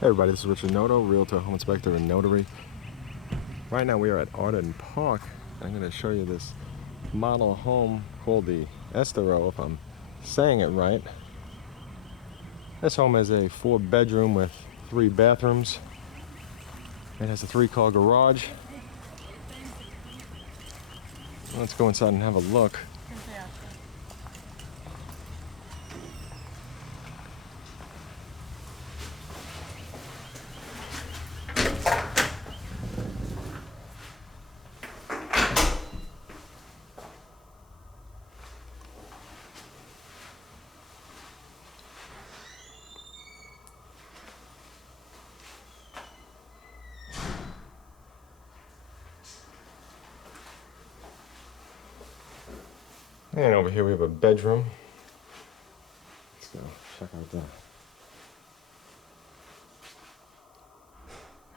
Hey everybody, this is Richard Noto, Realtor, Home Inspector, and Notary. Right now we are at Arden Park. I'm going to show you this model home called the Estero, if I'm saying it right. This home is a 4-bedroom with 3 bathrooms. It has a 3-car garage. Let's go inside and have a look. And over here we have a bedroom. Let's go check out that.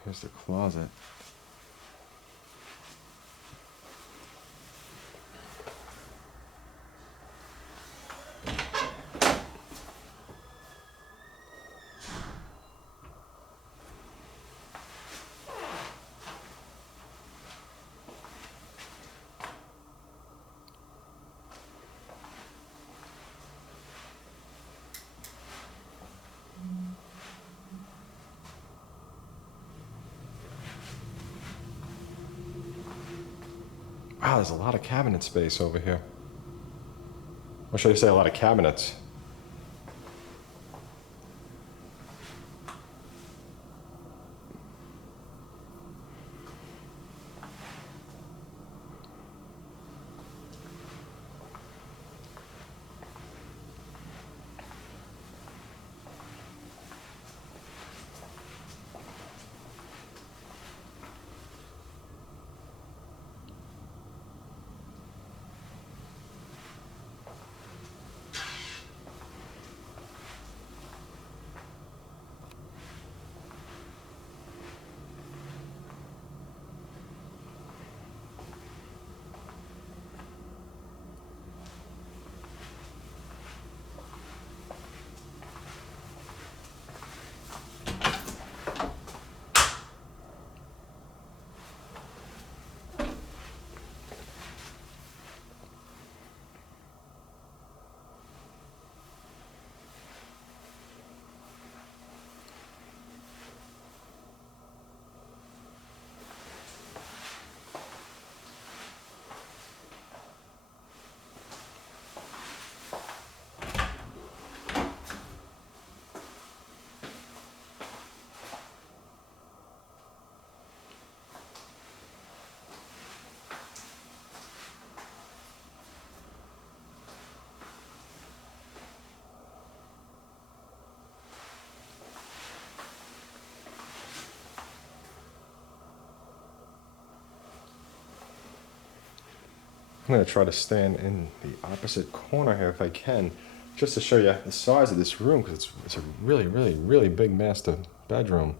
Here's the closet. Wow, there's a lot of cabinet space over here. Or should I say a lot of cabinets? I'm going to try to stand in the opposite corner here if I can, just to show you the size of this room, because it's a really, really, really big master bedroom.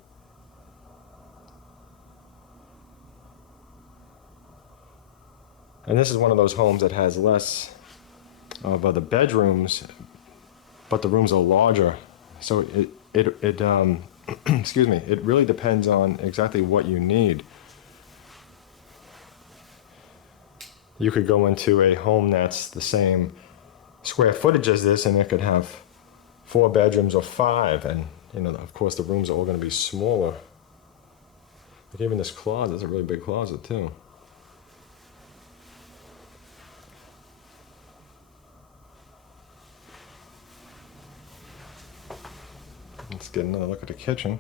And this is one of those homes that has less of the bedrooms, but the rooms are larger. So it excuse me, it really depends on exactly what you need. You could go into a home that's the same square footage as this, and it could have 4 bedrooms or 5, and of course the rooms are all going to be smaller. Like even this closet is a really big closet too. Let's get another look at the kitchen.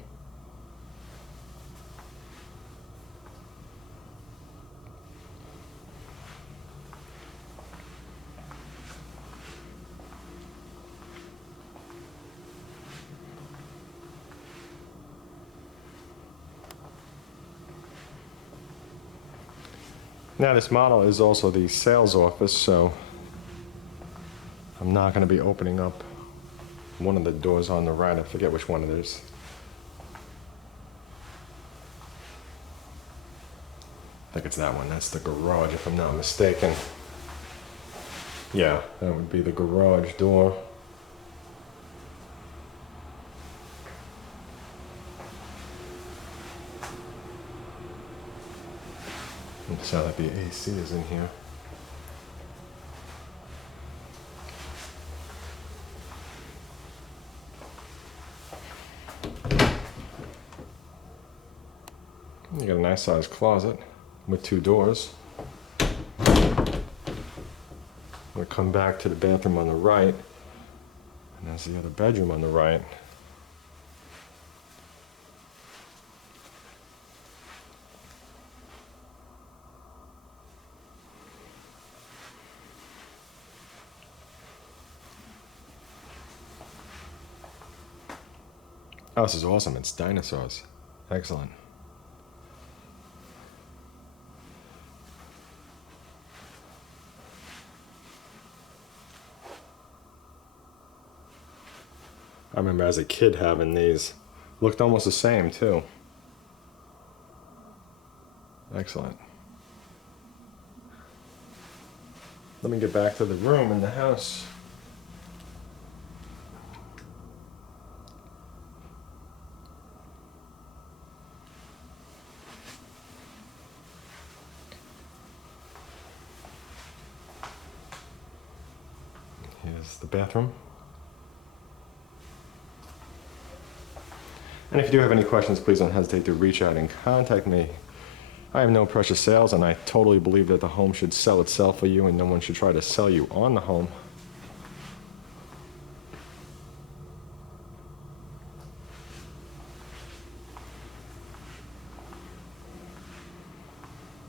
Now this model is also the sales office, so I'm not going to be opening up one of the doors on the right. I forget which one it is. I think it's that one. That's the garage, if I'm not mistaken. Yeah, that would be the garage door. So that the AC is in here. You got a nice sized closet with 2 doors. We'll come back to the bathroom on the right, and there's the other bedroom on the right. Oh, this is awesome. It's dinosaurs. Excellent. I remember as a kid having these. Looked almost the same too. Excellent. Let me get back to the room in the house. Here's the bathroom. And if you do have any questions, please don't hesitate to reach out and contact me. I have no precious sales, and I totally believe that the home should sell itself for you and no one should try to sell you on the home.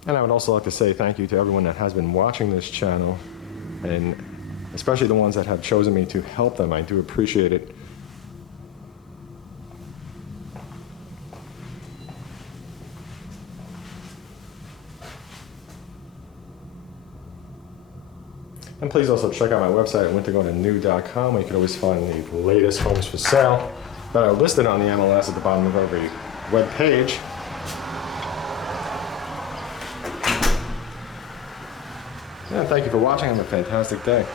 And I would also like to say thank you to everyone that has been watching this channel, and especially the ones that have chosen me to help them. I do appreciate it. And please also check out my website at wintergonenew.com, where you can always find the latest homes for sale that are listed on the MLS at the bottom of every web page. And thank you for watching. Have a fantastic day.